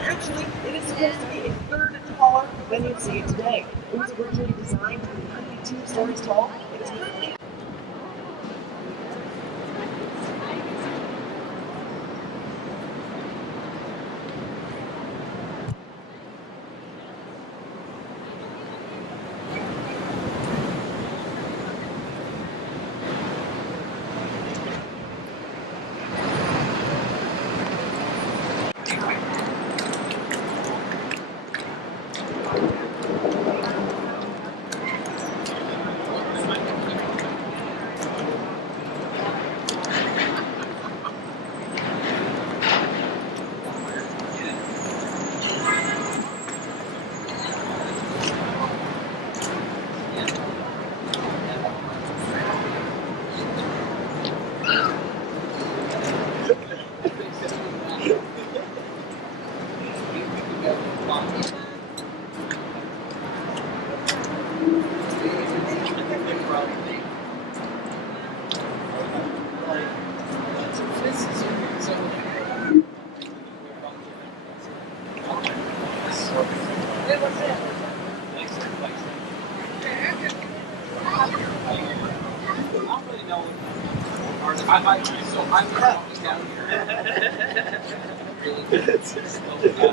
Actually, it is supposed to be a third taller than you see it today. It was originally designed to be 92 stories tall. It is currently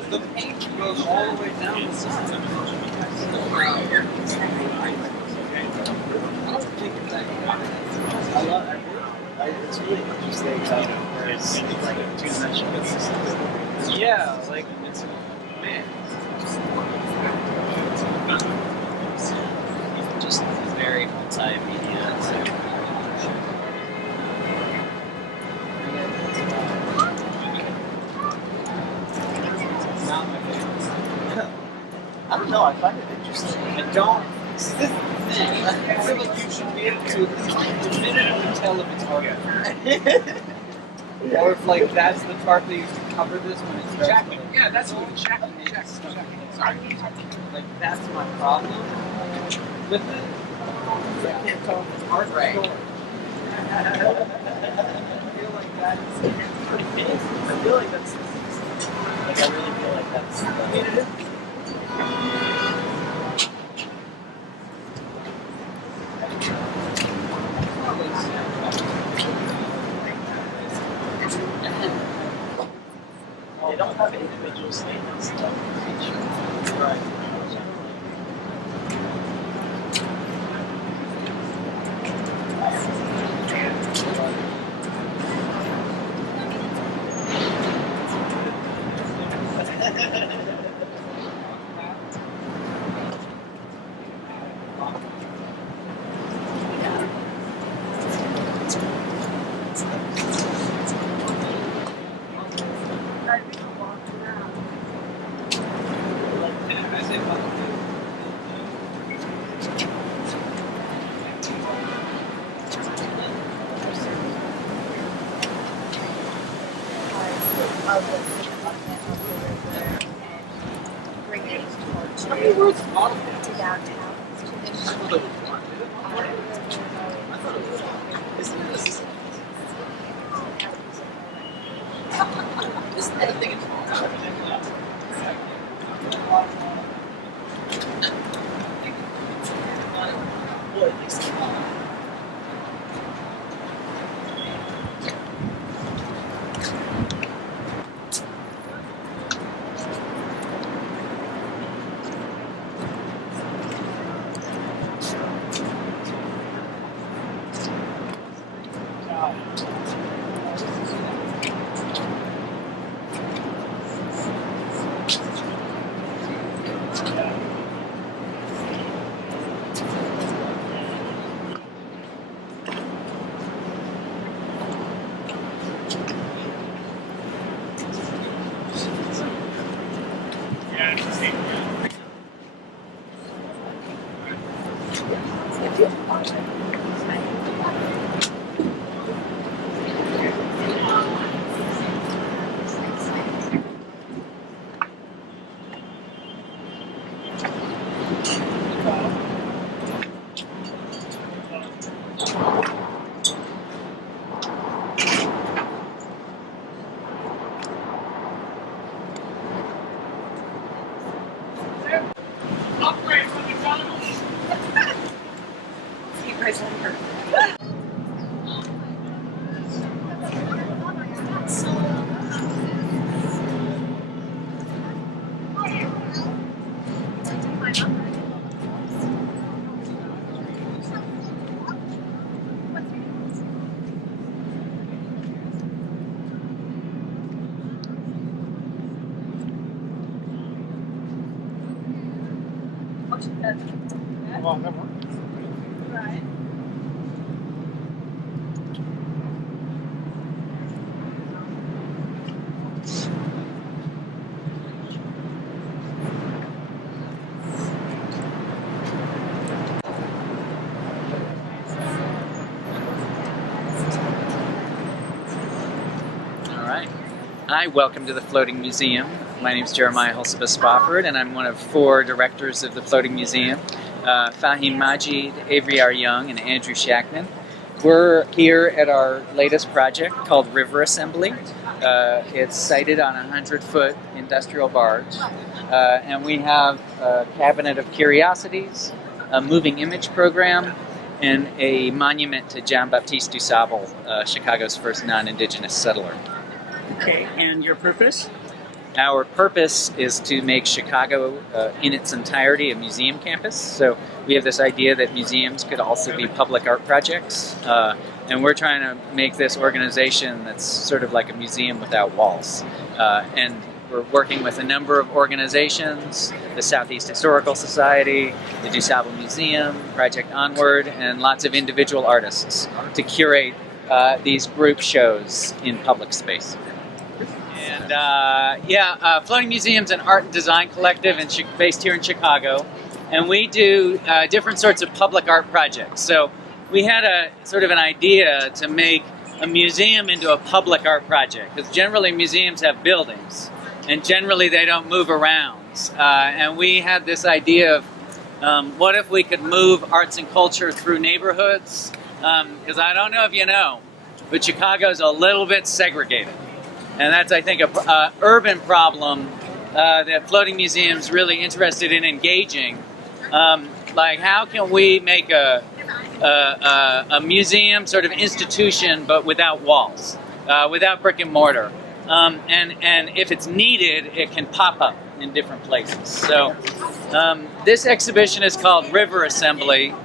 the paint goes all the way down the side. I love it. It's really interesting how there's like two-dimensional systems. Yeah, like it's man. Just very multimedia. Not my favorite. I don't know. I find it interesting. I don't. See, this is the thing. I feel like you should be able to at least definitively tell if it's art. Or if like that's the tarp they used to cover this when it's Jackie. Yeah, that's what Jackie. Sorry. like that's my problem with it. I can't tell if it's art or Right. store. I feel like that's Pretty big. I feel like that's. Like I really feel like that's. I mean, it is. They don't have individual statements stuff. Right. How many words bottom to downtown. I think it's Upgrade from McDonald's. You guys like her. Well, that works. Right. All right. Hi, welcome to the Floating Museum. My name is Jeremiah Hulseba Spofford, and I'm one of 4 directors of the Floating Museum. Fahim Majid, Avery R. Young, and Andrew Shackman. We're here at our latest project called River Assembly. It's sited on a 100-foot industrial barge, and we have a cabinet of curiosities, a moving image program, and a monument to Jean-Baptiste du Sable, Chicago's first non-Indigenous settler. Okay, and your purpose? Our purpose is to make Chicago in its entirety a museum campus. So we have this idea that museums could also be public art projects. And we're trying to make this organization that's sort of like a museum without walls. And we're working with a number of organizations, the Southeast Historical Society, the Du Sable Museum, Project Onward, and lots of individual artists to curate these group shows in public space. And Floating Museum's an art and design collective based here in Chicago, and we do different sorts of public art projects. So we had a sort of an idea to make a museum into a public art project, because generally museums have buildings, and generally they don't move around. And we had this idea of what if we could move arts and culture through neighborhoods? Because I don't know if you know, but Chicago's a little bit segregated. And that's, I think, an urban problem that Floating Museum's really interested in engaging. Like, how can we make a museum sort of institution, but without walls, without brick and mortar? And if it's needed, it can pop up in different places. So this exhibition is called River Assembly.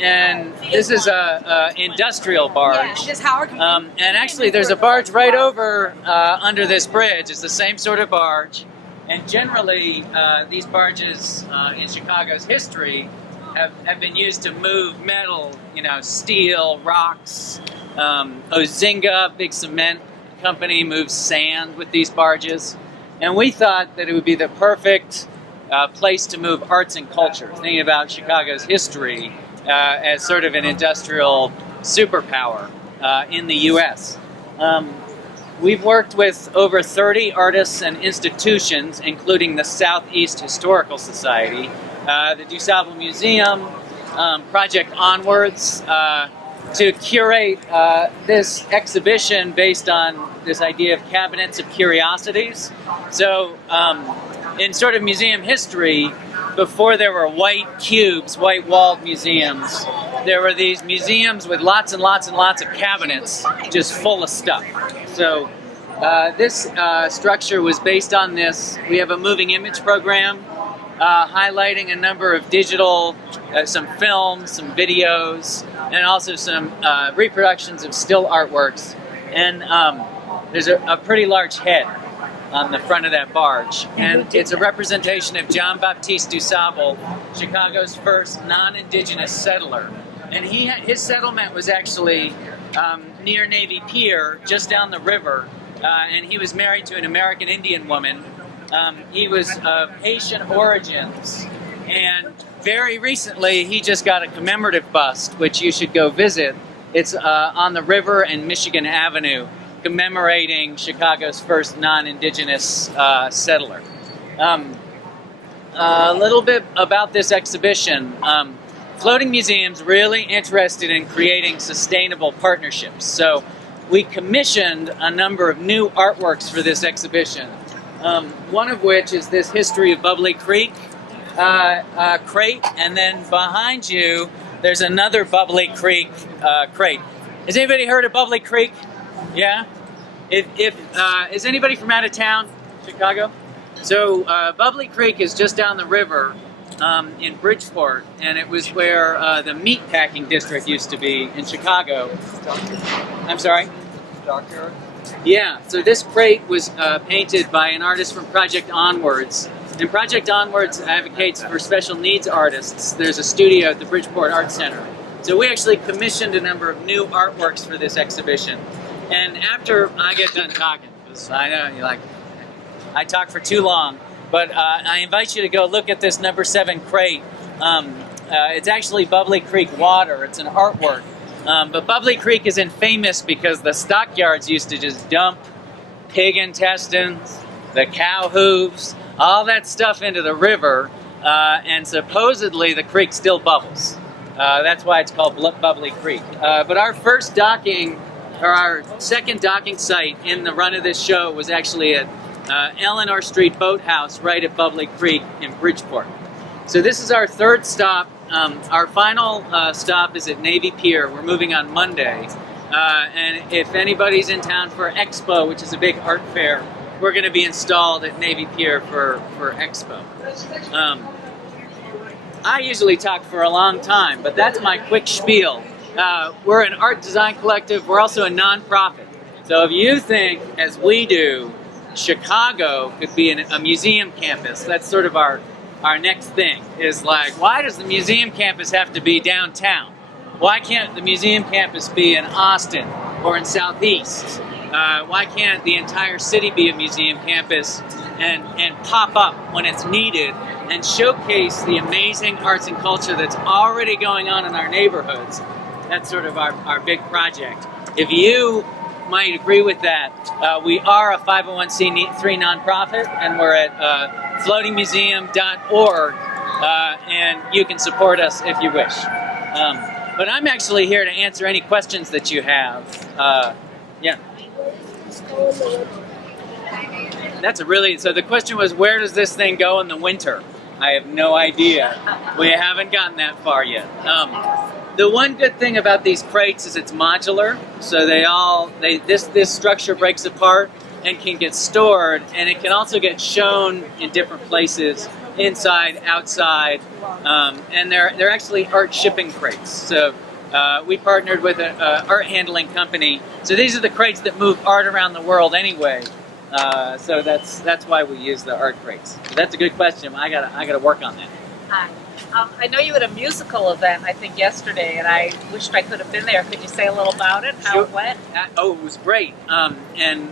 And this is a industrial barge. And actually there's a barge right over under this bridge. It's the same sort of barge. And generally these barges in Chicago's history have been used to move metal, steel, rocks. Ozinga, big cement company, moves sand with these barges. And we thought that it would be the perfect place to move arts and culture, thinking about Chicago's history as sort of an industrial superpower in the U.S. We've worked with over 30 artists and institutions, including the Southeast Historical Society, the Du Sable Museum, Project Onwards, to curate this exhibition based on this idea of cabinets of curiosities. So in sort of museum history, before there were white cubes, white-walled museums, there were these museums with lots and lots and lots of cabinets just full of stuff. So this structure was based on this. We have a moving image program highlighting a number of digital, some films, some videos, and also some reproductions of still artworks. And there's a pretty large head on the front of that barge. And it's a representation of Jean-Baptiste du Sable, Chicago's first non-Indigenous settler. and his settlement was actually near Navy Pier, just down the river, and he was married to an American Indian woman. He was of Haitian origins, and very recently he just got a commemorative bust, which you should go visit. It's on the river and Michigan Avenue, commemorating Chicago's first non-indigenous settler. A little bit about this exhibition. Floating Museum's really interested in creating sustainable partnerships. So we commissioned a number of new artworks for this exhibition. One of which is this History of Bubbly Creek crate, and then behind you there's another Bubbly Creek crate. Has anybody heard of Bubbly Creek? Yeah? Is anybody from out of town? Chicago? So Bubbly Creek is just down the river in Bridgeport, and it was where the meatpacking district used to be in Chicago. I'm sorry? Dockyard? Yeah, so this crate was painted by an artist from Project Onwards. And Project Onwards advocates for special needs artists. There's a studio at the Bridgeport Art Center. So we actually commissioned a number of new artworks for this exhibition. And after I get done talking, because I know you're like, I talk for too long, but I invite you to go look at this number 7 crate. It's actually Bubbly Creek water. It's an artwork. But Bubbly Creek is infamous because the stockyards used to just dump pig intestines, the cow hooves, all that stuff into the river, and supposedly the creek still bubbles. That's why it's called Bubbly Creek. But our first docking, or our second docking site in the run of this show was actually at Eleanor Street Boathouse right at Bubbly Creek in Bridgeport. So this is our third stop. Our final stop is at Navy Pier. We're moving on Monday. And if anybody's in town for Expo, which is a big art fair, we're going to be installed at Navy Pier for Expo. I usually talk for a long time, but that's my quick spiel. We're an art design collective. We're also a nonprofit. So if you think, as we do, Chicago could be a museum campus, that's sort of our next thing, is like, why does the museum campus have to be downtown? Why can't the museum campus be in Austin or in Southeast? Why can't the entire city be a museum campus and pop up when it's needed and showcase the amazing arts and culture that's already going on in our neighborhoods? That's sort of our big project. If you might agree with that, we are a 501c3 nonprofit, and we're at floatingmuseum.org, and you can support us if you wish. But I'm actually here to answer any questions that you have. Yeah. That's so the question was, where does this thing go in the winter? I have no idea. We haven't gotten that far yet. The one good thing about these crates is it's modular, so this structure breaks apart and can get stored, and it can also get shown in different places, inside, outside, and they're actually art shipping crates. So we partnered with an art handling company. So these are the crates that move art around the world anyway. So that's why we use the art crates. So that's a good question. I gotta work on that. Hi. I know you had a musical event, I think, yesterday, and I wished I could have been there. Could you say a little about it, how it went? It was great. And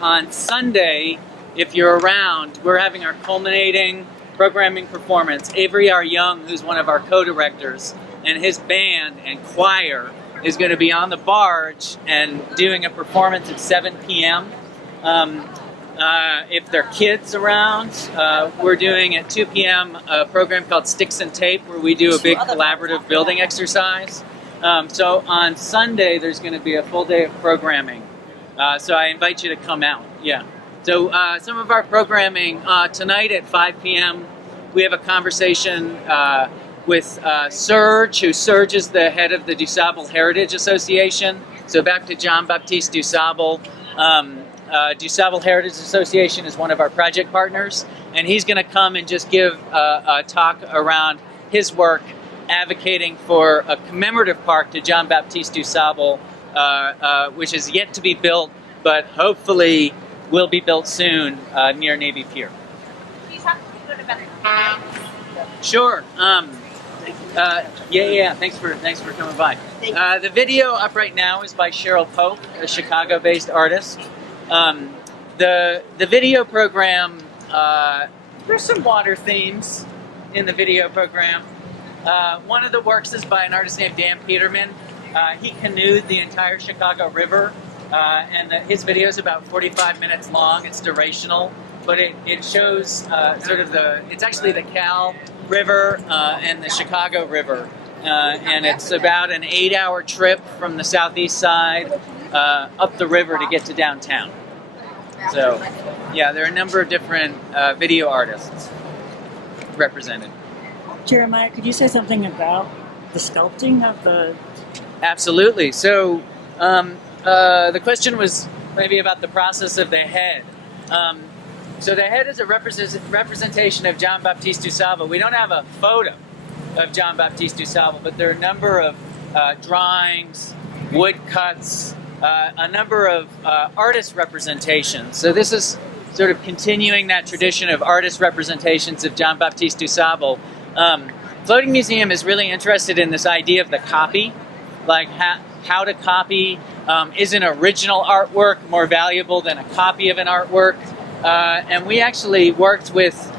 on Sunday, if you're around, we're having our culminating programming performance. Avery R. Young, who's one of our co-directors, and his band and choir is going to be on the barge and doing a performance at 7 p.m. If there are kids around, we're doing at 2 p.m. a program called Sticks and Tape, where we do a big collaborative building exercise. So on Sunday, there's going to be a full day of programming. So I invite you to come out. Yeah. So some of our programming tonight at 5 p.m., we have a conversation with Serge, Serge is the head of the DuSable Heritage Association. So back to Jean-Baptiste DuSable. DuSable Heritage Association is one of our project partners, and he's going to come and just give a talk around his work advocating for a commemorative park to Jean-Baptiste DuSable, which is yet to be built, but hopefully will be built soon near Navy Pier. Can you talk a little bit about the Sure. Yeah. Thanks for coming by. The video up right now is by Cheryl Pope, a Chicago-based artist. The video program. There's some water themes in the video program. One of the works is by an artist named Dan Peterman. He canoed the entire Chicago River, and his video is about 45 minutes long. It's durational, but it shows it's actually the Cal River and the Chicago River, and it's about an 8-hour trip from the southeast side up the river to get to downtown. So, yeah, there are a number of different video artists represented. Jeremiah, could you say something about the sculpting of the... Absolutely. So, the question was maybe about the process of the head. So the head is a representation of John Baptiste du Sable. We don't have a photo of John Baptiste du Sable, but there are a number of drawings, woodcuts, a number of artist representations. So this is sort of continuing that tradition of artist representations of John Baptiste du Sable. Floating Museum is really interested in this idea of the copy, like how to copy. Is an original artwork more valuable than a copy of an artwork? And we actually worked with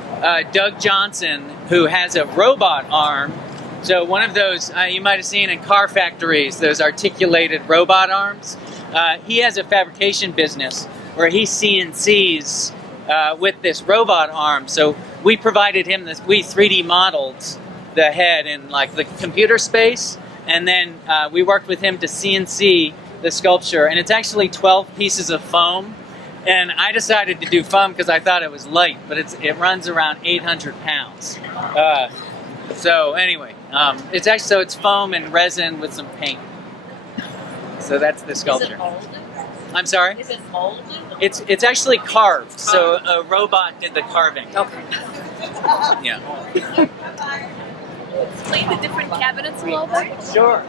Doug Johnson, who has a robot arm. So one of those you might have seen in car factories, those articulated robot arms. He has a fabrication business where he CNCs with this robot arm. So we provided him this. We 3D modeled the head in like the computer space, and then we worked with him to CNC the sculpture. And it's actually 12 pieces of foam. And I decided to do foam because I thought it was light, but it runs around 800 pounds. So anyway, it's foam and resin with some paint. So that's the sculpture. Is it molded? I'm sorry? Is it molded? It's actually carved. So a robot did the carving. Okay. Yeah. Explain the different cabinets a little bit. Sure.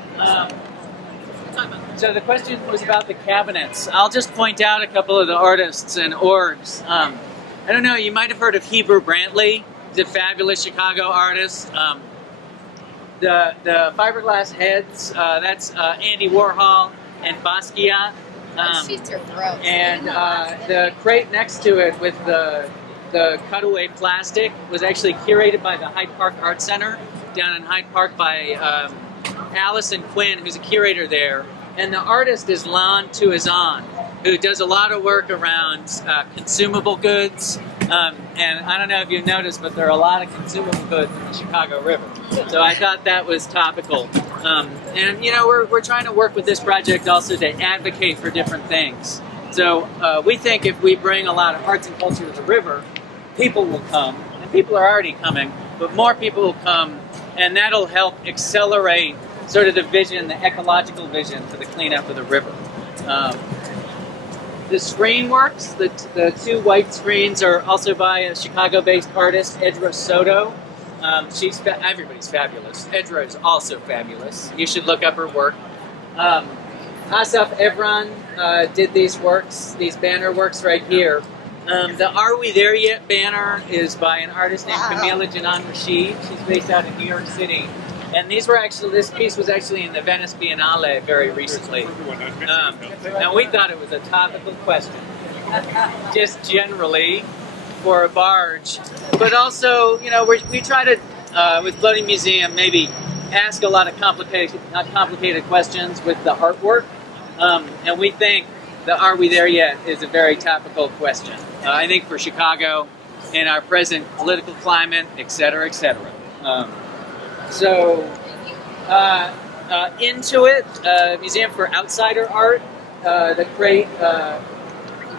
So the question was about the cabinets. I'll just point out a couple of the artists and orgs. I don't know, you might have heard of Heber Brantley. He's a fabulous Chicago artist. The fiberglass heads, that's Andy Warhol and Basquiat. And the crate next to it with the cutaway plastic was actually curated by the Hyde Park Art Center down in Hyde Park by Allison Quinn, who's a curator there. And the artist is Lon Tuazon, who does a lot of work around consumable goods. And I don't know if you've noticed, but there are a lot of consumable goods in the Chicago River. So I thought that was topical. And you know, we're trying to work with this project also to advocate for different things. So we think if we bring a lot of arts and culture to the river, people will come, and people are already coming, but more people will come, and that'll help accelerate sort of the vision, the ecological vision for the cleanup of the river. The screen works. The two white screens are also by a Chicago-based artist, Edra Soto. Everybody's fabulous. Edra is also fabulous. You should look up her work. Asaf Evran did these works, these banner works right here. The Are We There Yet banner is by an artist named Camila Janan Rashid. She's based out in New York City. And this piece was actually in the Venice Biennale very recently. And we thought it was a topical question, just generally for a barge. But also, you know, we try to, with Floating Museum, maybe ask a lot of complicated questions with the artwork. And we think the Are We There Yet is a very topical question. I think for Chicago, in our present political climate, et cetera, et cetera. Into It, Museum for Outsider Art, the crate, the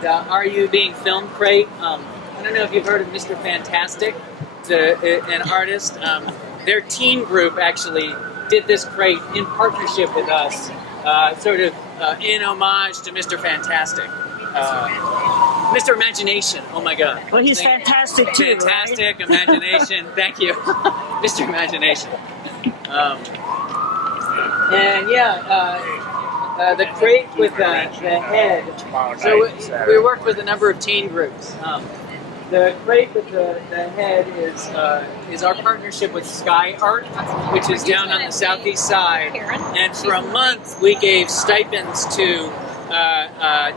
Are You Being Filmed crate. I don't know if you've heard of Mr. Fantastic, an artist. Their teen group actually did this crate in partnership with us, sort of in homage to Mr. Fantastic. Mr. Imagination, oh my God. Well, he's fantastic too, Fantastic, right? Imagination, thank you. Mr. Imagination. And yeah, the crate with the head. So we worked with a number of teen groups. The crate with the head is our partnership with Sky Art, which is down on the southeast side. And for a month, we gave stipends to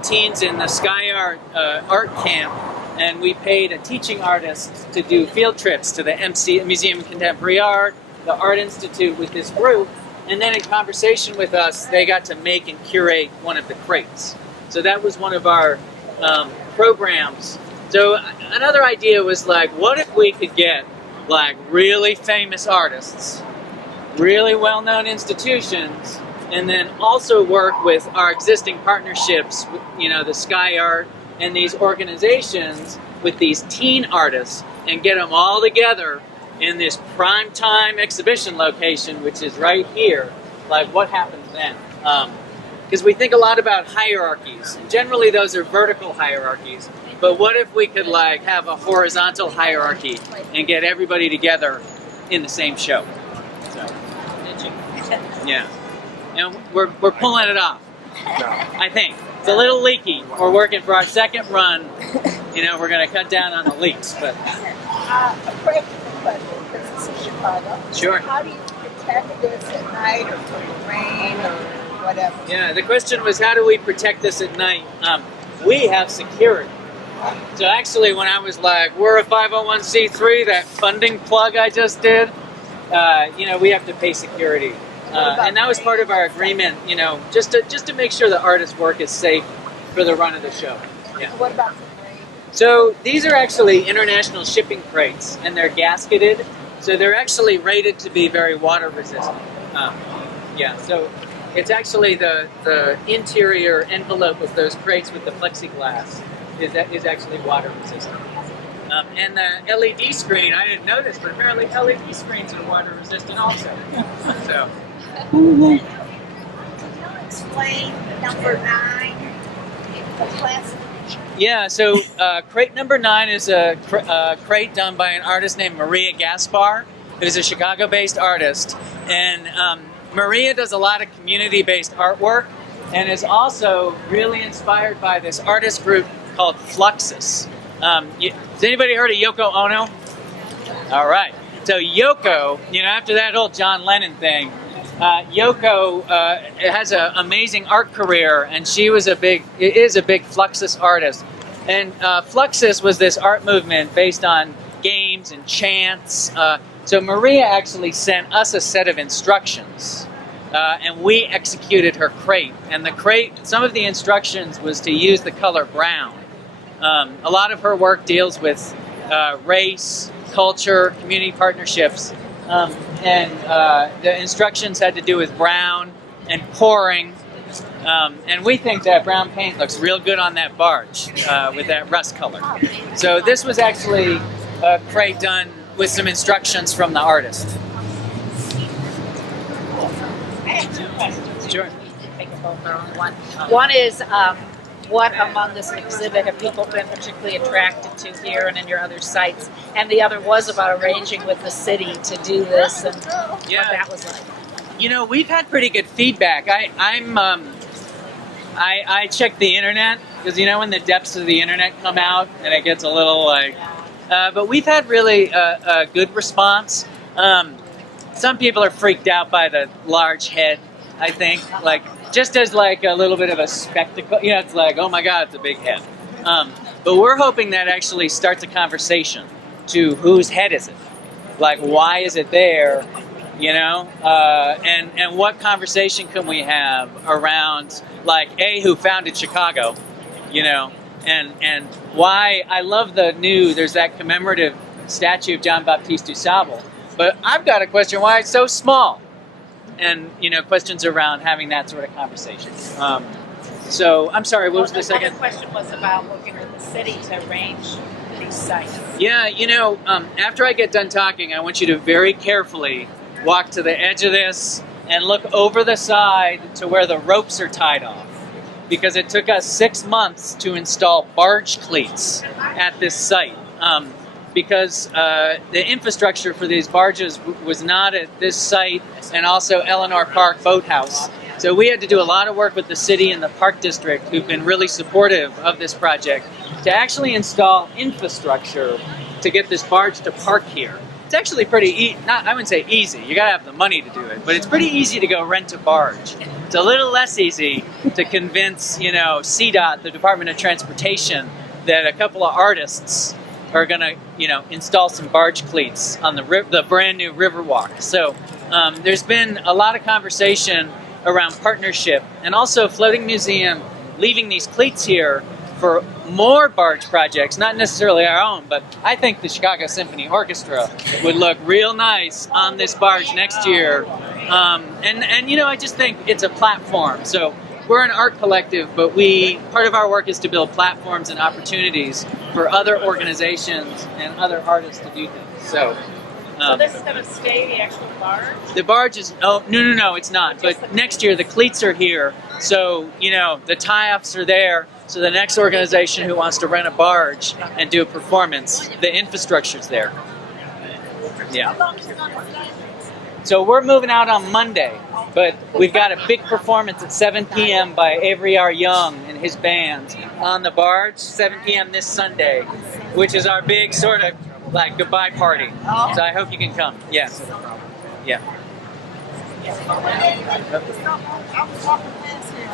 teens in the Sky Art art camp, and we paid a teaching artist to do field trips to the Museum of Contemporary Art, the Art Institute with this group, and then in conversation with us, they got to make and curate one of the crates. So that was one of our programs. So another idea was like, what if we could get like really famous artists, really well-known institutions, and then also work with our existing partnerships, you know, the Sky Art and these organizations with these teen artists, and get them all together in this prime time exhibition location, which is right here. Like, what happens then? Because we think a lot about hierarchies. Generally, those are vertical hierarchies. But what if we could like have a horizontal hierarchy and get everybody together in the same show? So, yeah, and we're pulling it off. I think it's a little leaky. We're working for our second run. You know, we're going to cut down on the leaks, but A practical question, because this is Chicago. Sure. How do you protect this at night or from the rain or whatever? Yeah, the question was, how do we protect this at night? We have security. So actually, when I was like, we're a 501c3, that funding plug I just did, you know, we have to pay security. And that was part of our agreement, you know, just to make sure the artist's work is safe for the run of the show. Yeah. What about the rain? So these are actually international shipping crates, and they're gasketed, so they're actually rated to be very water resistant. Yeah, so it's actually the interior envelope of those crates with the plexiglass is actually water resistant. And the LED screen, I didn't know this, but apparently LED screens are water resistant also. So. Can you explain number 9, the classic? Yeah, so crate number 9 is a crate done by an artist named Maria Gaspar, who's a Chicago-based artist. And Maria does a lot of community-based artwork and is also really inspired by this artist group called Fluxus. Has anybody heard of Yoko Ono? All right. So Yoko, you know, after that whole John Lennon thing, Yoko has an amazing art career, and she is a big Fluxus artist. And Fluxus was this art movement based on games and chants. So Maria actually sent us a set of instructions, and we executed her crate. And the crate, some of the instructions was to use the color brown. A lot of her work deals with race, culture, community partnerships. And the instructions had to do with brown and pouring, and we think that brown paint looks real good on that barge with that rust color. So this was actually a crate done with some instructions from the artist. I have 2 questions. Sure. Make them both our own one. One is, what among this exhibit have people been particularly attracted to here and in your other sites? And the other was about arranging with the city to do this and what that was like. You know, we've had pretty good feedback. I check the internet because, you know, when the depths of the internet come out and it gets a little like, but we've had really a good response. Some people are freaked out by the large head, I think, like just as like a little bit of a spectacle. You know, it's like, oh my God, it's a big head. But we're hoping that actually starts a conversation to whose head is it? Like, why is it there? You know, and what conversation can we have around, like, who founded Chicago, you know, and why. I love there's that commemorative statue of John Baptiste du Sable, but I've got a question, why it's so small, and, you know, questions around having that sort of conversation. So, I'm sorry, what was the second? The question was about working with the city to arrange these sites. Yeah, you know, after I get done talking, I want you to very carefully walk to the edge of this and look over the side to where the ropes are tied off. Because it took us 6 months to install barge cleats at this site. Because the infrastructure for these barges was not at this site, and also Eleanor Park Boathouse So we had to do a lot of work with the city and the park district, who've been really supportive of this project, to actually install infrastructure to get this barge to park here. It's actually pretty I wouldn't say easy, you gotta have the money to do it, but it's pretty easy to go rent a barge. It's a little less easy to convince, CDOT, the Department of Transportation, that a couple of artists are gonna, install some barge cleats on the brand new Riverwalk. So there's been a lot of conversation around partnership, and also Floating Museum leaving these cleats here for more barge projects, not necessarily our own, but I think the Chicago Symphony Orchestra would look real nice on this barge next year. I just think it's a platform. So we're an art collective, but part of our work is to build platforms and opportunities for other organizations and other artists to do things. So this is going to stay the actual barge? The barge is, no, it's not. But next year the cleats are here, so the tie-offs are there. So the next organization who wants to rent a barge and do a performance, the infrastructure's there. Yeah. So we're moving out on Monday, but we've got a big performance at 7 p.m. by Avery R. Young and his band on the barge, 7 p.m. this Sunday, which is our big sort of like goodbye party. So I hope you can come. Yes. Yeah. I was walking past here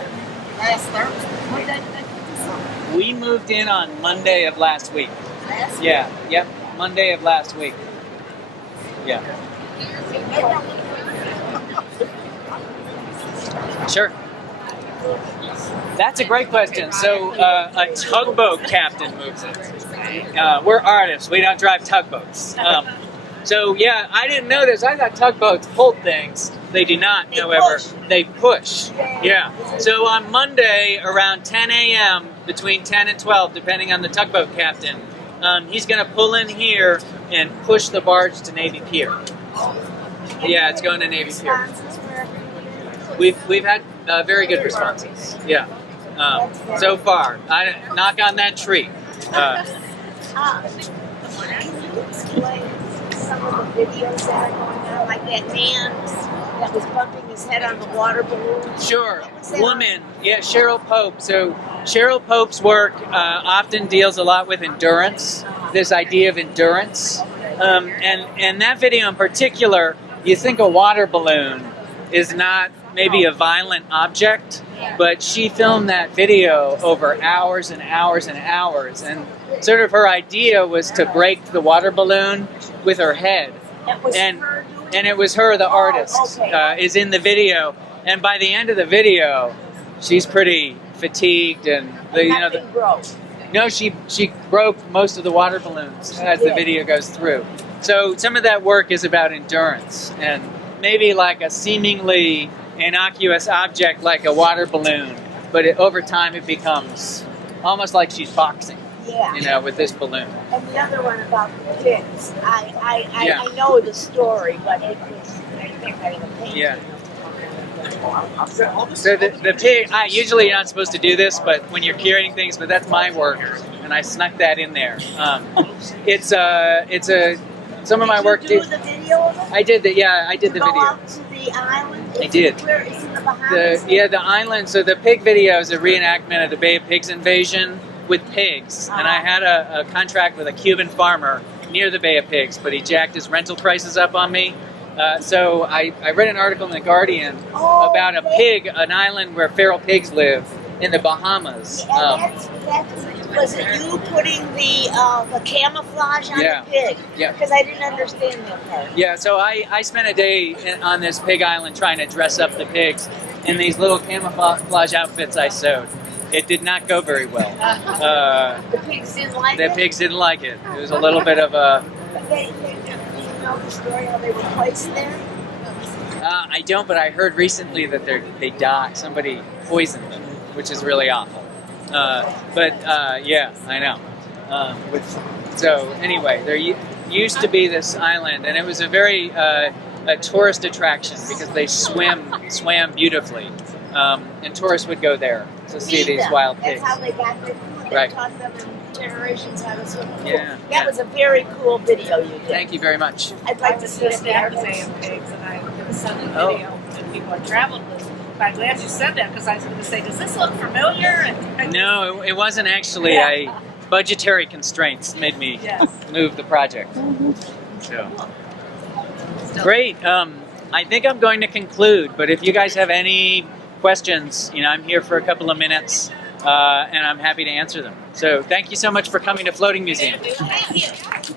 last Thursday. What day did they put this on? We moved in on Monday of last week. Last week? Yeah, yep, Monday of last week. Yeah. Sure. That's a great question. So a tugboat captain moves in. We're artists. We don't drive tugboats. So yeah, I didn't know this. I thought tugboats pulled things. They do not, however. They push. Yeah. So on Monday around 10 a.m., between 10 and 12, depending on the tugboat captain, he's going to pull in here and push the barge to Navy Pier. Yeah, it's going to Navy Pier. We've had very good responses. Yeah. So far, I knock on that tree. Can you explain some of the videos that are going on, like that man that was bumping his head on the water balloon? Sure. Woman. Yeah, Cheryl Pope. So Cheryl Pope's work often deals a lot with endurance, this idea of endurance. And that video in particular, you think a water balloon is not maybe a violent object, but she filmed that video over hours and hours and hours, and sort of her idea was to break the water balloon with her head. And it was her, the artist, is in the video, and by the end of the video, she's pretty fatigued, and broke. No, she broke most of the water balloons as the video goes through. So some of that work is about endurance, and maybe like a seemingly innocuous object like a water balloon, but over time it becomes almost like she's boxing, with this balloon. And the other one about the pigs. I know the story, but it was, I think I painted. Yeah. So the pig, usually you're not supposed to do this, but when you're curating things, but that's my work, and I snuck that in there. It's a some of my work. Did you do the video of it? I did the video. Go out to the island? I did. Where is it, the Bahamas? The island. So the pig video is a reenactment of the Bay of Pigs invasion with pigs, and I had a contract with a Cuban farmer near the Bay of Pigs, but he jacked his rental prices up on me. So I read an article in The Guardian about a pig, an island where feral pigs live in the Bahamas. Was it you putting the camouflage on the pig? Yeah. Because I didn't understand that part. Yeah, so I spent a day on this pig island trying to dress up the pigs in these little camouflage outfits I sewed. It did not go very well. The pigs didn't like it? The pigs didn't like it. It was a little bit of a... They know the story how they were placed there? I don't, but I heard recently that they died. Somebody poisoned them, which is really awful. Yeah, I know. So anyway, there used to be this island, and it was a very a tourist attraction because they swam beautifully, and tourists would go there to see these wild pigs. That's how they got their food. They taught them in generations how to swim. Yeah, that was a very cool video you did. Thank you very much. I'd like to see it there. The Bay of Pigs, and I did a Sunday video, and people I traveled with I'm glad you said that because I was going to say, does this look familiar? And No, it wasn't actually. Budgetary constraints made me Yes. move the project. So great. I think I'm going to conclude. But if you guys have any questions, I'm here for a couple of minutes, and I'm happy to answer them. So thank you so much for coming to Floating Museum. Thank you.